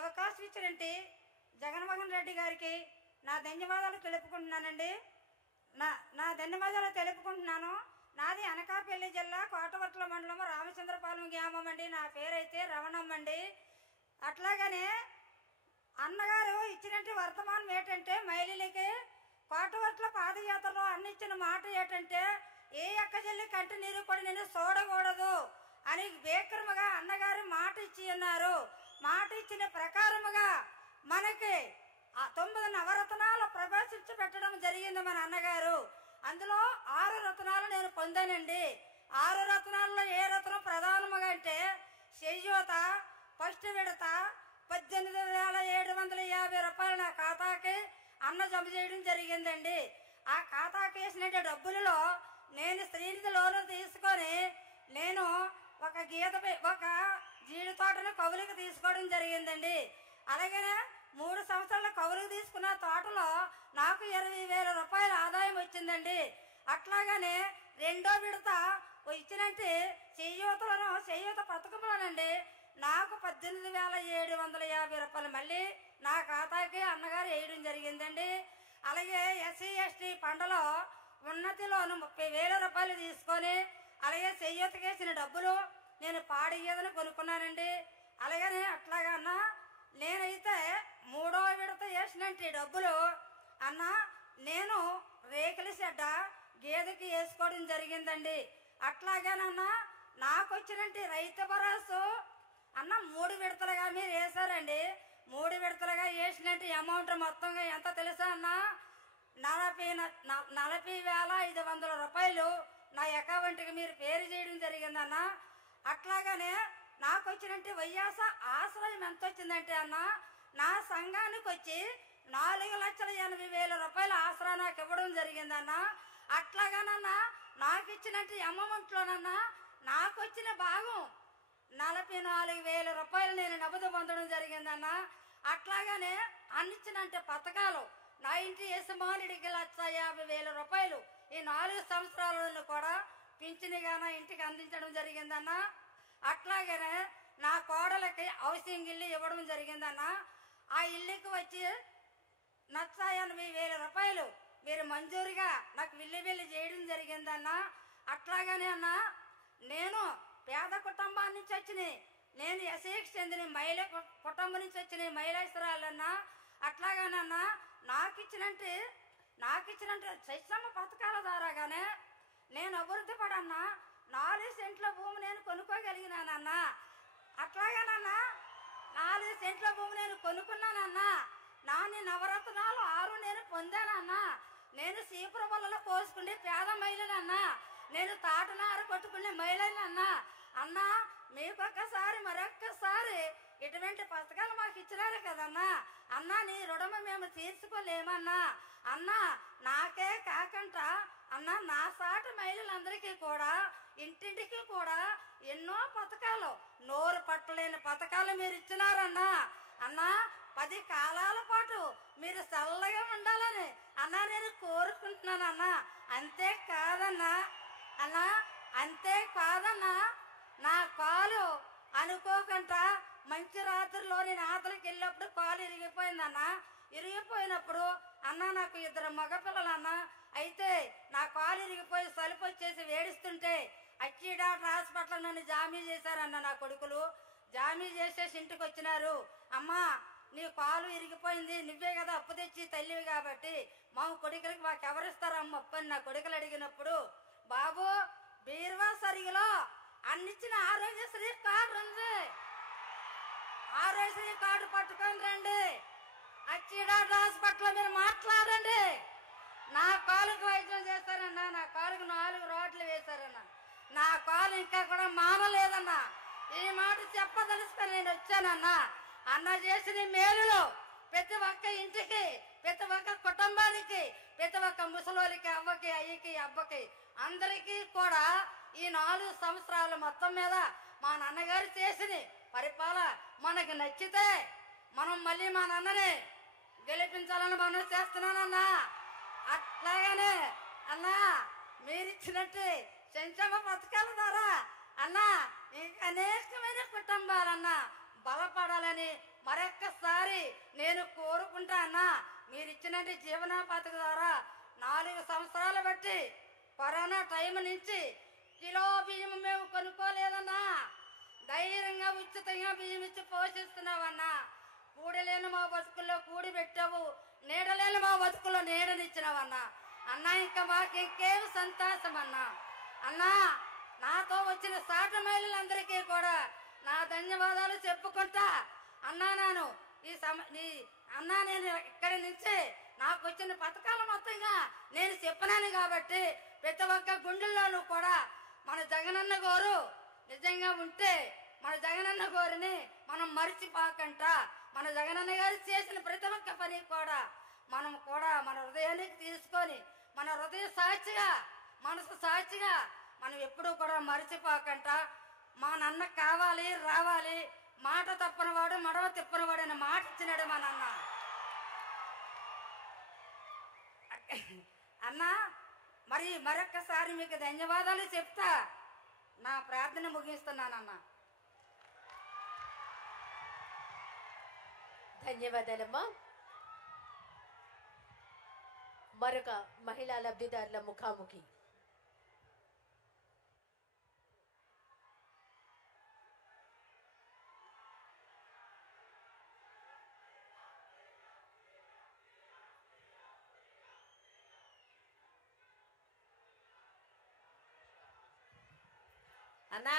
అవకాశం ఇచ్చినట్టు జగన్మోహన్ రెడ్డి గారికి నా ధన్యవాదాలు తెలుపుకుంటున్నానండి. నా ధన్యవాదాలు తెలుపుకుంటున్నాను. నాది అనకాపల్లి జిల్లా కోటవర్ట్ల మండలం రామచంద్రపాలెం గ్రామం అండి. నా పేరైతే రమణమ్మ అండి. అట్లాగనే అన్నగారు ఇచ్చినట్టు వర్తమానం ఏంటంటే, మహిళలకి కోటవర్ట్ల పాదయాత్రలో అన్న ఇచ్చిన మాట ఏంటంటే, ఏ అక్కజల్లి కంటి నీరు కూడా నేను చూడకూడదు అని వేక్రముగా అన్నగారు మాట ఇచ్చి ఉన్నారు. మాట ఇచ్చిన ప్రకారముగా మనకి 9 నవరత్నాలు ప్రవేశించి పెట్టడం జరిగింది మన అన్నగారు. అందులో 6 రత్నాలు నేను పొందానండి. 6 రత్నాల్లో ఏ రత్నం ప్రధానముగా అంటే చేయూత ఫస్ట్ విడత 18,750 రూపాయలు నా ఖాతాకి అన్న జమ చేయడం జరిగిందండి. ఆ ఖాతాకి వేసిన డబ్బులలో నేను శ్రీనిధి లోను తీసుకొని నేను ఒక జీడి తోటను కవులకు తీసుకోవడం జరిగిందండి. అలాగే 3 సంవత్సరాల కవులకు తీసుకున్న తోటలో నాకు 20,000 రూపాయల ఆదాయం వచ్చిందండి. అట్లాగానే రెండో విడత ఇచ్చినట్టు చేయూత పథకంలోనండి నాకు 18,750 రూపాయలు మళ్ళీ నా ఖాతాకి అన్నగారు వేయడం జరిగిందండి. అలాగే ఎస్సీ ఎస్టీ పంటలో ఉన్నతి లోను 30,000 రూపాయలు తీసుకొని అలాగే చేయూతకి వేసిన డబ్బులు నేను పాడి గేదెను కొనుక్కున్నానండి. అలాగనే అట్లాగా అన్న నేనైతే 3వ విడత వేసినట్టు డబ్బులు అన్న నేను రేకుల షెడ్డ గేదెకి వేసుకోవడం జరిగిందండి. అట్లాగేనన్నా నాకు వచ్చినట్టు రైతు భరోసా అన్న 3 విడతలుగా మీరు వేశారండి. 3 విడతలుగా వేసినట్టు అమౌంట్ మొత్తంగా ఎంత తెలుసా అన్న? 40,500 రూపాయలు నా అకౌంట్కి మీరు పేరు చేయడం జరిగిందన్న. అట్లాగనే నాకు వచ్చినట్టు వైఎస్ ఆశ్రయం ఎంత వచ్చిందంటే అన్న, నా సంఘానికి వచ్చి 4,80,000 రూపాయల ఆసరా నాకు ఇవ్వడం జరిగిందన్న. అట్లాగానన్నా నాకు ఇచ్చినట్టు అమౌంట్లోనన్నా నాకు వచ్చిన భాగం 44,000 రూపాయలు నేను నగదు పొందడం జరిగిందన్న. అట్లాగానే అన్నిచ్చినంటే పథకాలు నా ఇంటి యజమానుడికి 1,50,000 రూపాయలు ఈ 4 సంవత్సరాలను కూడా పింఛనిగా నా ఇంటికి అందించడం జరిగిందన్న. అట్లాగనే నా కోడలకి హౌసింగ్ ఇల్లు ఇవ్వడం జరిగిందన్న. ఆ ఇల్లుకి వచ్చి 1,80,000 రూపాయలు మీరు మంజూరుగా నాకు విల్లు చేయడం జరిగిందన్న. అట్లాగనే అన్న నేను పేద కుటుంబాన్ని నుంచి వచ్చిన నేను ఎస్సీకి చెందిన మహిళ కుటుంబం నుంచి వచ్చిన మహిళాస్తురాలన్నా. అట్లాగానన్నా నాకు ఇచ్చినట్టు శిక్షణ పథకాల ద్వారాగానే నేను అభివృద్ధి పడన్నా 4 సెంట్ల భూమి నేను కొనుక్కోగలిగినానన్నా. అట్లాగానన్నా 4 సెంట్ల భూమి నేను కొనుక్కున్నానన్నా. నాని నవరత్నాలు 6 నేను పొందానన్నా. నేను సీపుర వలలో కోసుకుంటే పేద మహిళనన్నా. నేను తాటనారు కొట్టుకునే మహిళనన్నా. అన్నా మీకొక్కసారి మరొక్కసారి ఇటువంటి పథకాలు మాకు ఇచ్చినారు కదన్నా. అన్నా నీ రుణము మేము తీర్చుకోలేమన్నా. అన్నా నాకే కాకుండా అన్నా నా సాటి మహిళలందరికీ కూడా ఇంటింటికి కూడా ఎన్నో పథకాలు నోరు పట్టలేని పథకాలు మీరు ఇచ్చినారన్నా. అన్నా 10 కాలాల పాటు మీరు చల్లగా ఉండాలని అన్నా నేను కోరుకుంటున్నానన్నా. అంతేకాదన్నా నా కాలు అనుకోకుండా మంచి రాత్రిలో నేను ఆతలకి వెళ్ళినప్పుడు కాలు ఇరిగిపోయిందన్నా. ఇరిగిపోయినప్పుడు అన్న నాకు 2 మగపిల్లలన్నా. అయితే నా కాలు ఇరిగిపోయి సలుపు వచ్చేసి వేడిస్తుంటే అచ్చి డాక్టర్ హాస్పిటల్ నన్ను జామీ చేశారన్న. నా కొడుకులు జామీ చేసేసి ఇంటికి వచ్చినారు. అమ్మా నీ కాలు ఇరిగిపోయింది, నువ్వే కదా అప్పు తెచ్చి తల్లివి కాబట్టి మా కొడుకులకి మాకు ఎవరిస్తారమ్మ అప్పు అని నా కొడుకులు అడిగినప్పుడు, బాబు బీర్వా సరిగిలో అన్నిచ్చిన ఆరోగ్యశ్రీ కార్డు ఉంది, ఆరోగ్యశ్రీ కార్డు పట్టుకొని రండి, అచ్చిడాడు హాస్పిటల్ మీరు మాట్లాడండి, నా కాలుకు వైద్యం చేస్తారన్నా. నా కాలుకు 4 రోడ్లు వేశారన్నా. నా కాలు ఇంకా కూడా మానలేదన్నా. ఈ మాట చెప్పదలుసుకొని నేను వచ్చానన్నా. అన్న చేసిన మేలులో ప్రతి ఒక్క ఇంటికి, ప్రతి ఒక్క కుటుంబానికి, ప్రతి ఒక్క ముసలోలికి, అవ్వకి, అయ్యకి, అబ్బకి అందరికీ కూడా ఈ 4 సంవత్సరాలు మొత్తం మీద మా నాన్నగారు చేసిన పరిపాలన మనకు నచ్చితే మనం మళ్ళీ మా నాన్నని గెలిపించాలని మనం చేస్తున్నానన్నా. అట్లాగనే అన్నా మీరిచ్చినట్టు సంక్షేమ పథకాల ద్వారా అన్నా ఇంకా అనేకమైన కుటుంబాలన్నా బలపడాలని మరొక్కసారి నేను కోరుకుంటా అన్నా, మీరు ఇచ్చినట్టు జీవనోపాధి ద్వారా 4 సంవత్సరాలు బట్టి కరోనా టైం నుంచి కిలో బియ్యం మేము కొనుక్కోలేదన్నా. ధైర్యంగా ఉచితంగా బియ్యం ఇచ్చి పోషిస్తున్నావన్నా. కూడలేని మా బతుకుల్లో కూడి పెట్టావు, నీడలేని మా బతుకుల్లో నీడనిచ్చినావన్నా. అన్నా ఇంకా మాకు ఇంకేం సంతోషం అన్నా. అన్నా నాతో వచ్చిన సాటి మహిళలందరికీ కూడా నా ధన్యవాదాలు చెప్పుకుంటా. అన్నా నేను ఇక్కడి నుంచి నాకు వచ్చిన పథకాలు మొత్తంగా నేను చెప్పినాను కాబట్టి ప్రతి ఒక్క గుండెల్లోనూ కూడా మన జగనన్న గారు నిజంగా ఉంటే మన జగనన్న గారిని మనం మరిచిపోకంట. మన జగనన్న గారు చేసిన ప్రతి ఒక్క పని కూడా మనం కూడా మన హృదయానికి తీసుకొని మన హృదయ సాక్షిగా మనసు సాక్షిగా మనం ఎప్పుడూ కూడా మరిచిపోకంట. మా నాన్న కావాలి రావాలి, మాట తప్పనివాడు మడవ తిప్పనివాడు అనే మాట ఇచ్చినాడు మా నాన్న. అన్నా మరి మరొక్కసారి మీకు ధన్యవాదాలు చెప్తా నా ప్రార్థన ముగిస్తున్నానన్నా. ధన్యవాదాలమ్మా. మరొక మహిళా లబ్ధిదారుల ముఖాముఖి. అన్నా